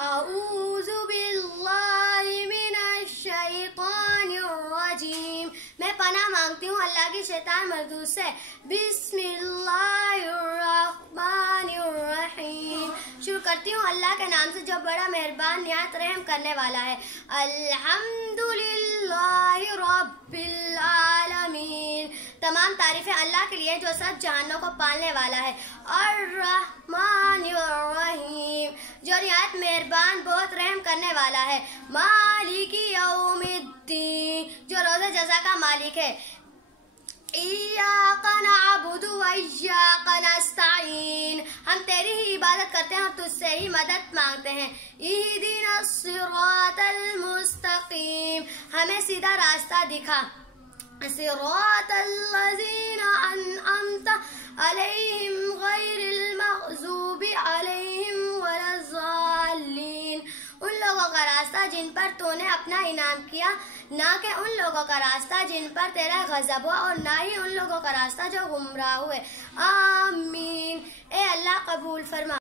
اعوذ باللہ من الشیطان الرجیم، میں پناہ مانگتی ہوں اللہ کی شیطان مردود سے۔ بسم اللہ الرحمن الرحیم، شروع کرتی ہوں اللہ کے نام سے جو بڑا مہربان نہایت رحم کرنے والا ہے۔ الحمدللہ رب العالمین، تمام تعریفیں اللہ کے لیے جو سب جہانوں کو پالنے والا ہے۔ الرحمن الرحیم، جو نہایت مہربان بہت رحم کرنے والا ہے۔ مالک یوم الدین، جو روز جزا کا مالک ہے۔ ایاک نعبد و ایاک نستعین، ہم تیری ہی عبادت کرتے ہیں اور تجھ سے ہی مدد مانگتے ہیں۔ اہدنا الصراط المستقیم، ہمیں سیدھا راستہ دکھا۔ صراط الذین انعمت علیہم غیر المغضوب علیہم ولا الضالین، ان لوگوں کا راستہ جن پر تو نے اپنا انعام کیا، نہ کہ ان لوگوں کا راستہ جن پر تیرا غضب ہوا، اور نہ ہی ان لوگوں کا راستہ جو گمراہ ہوئے۔ آمین، اے اللہ قبول فرما۔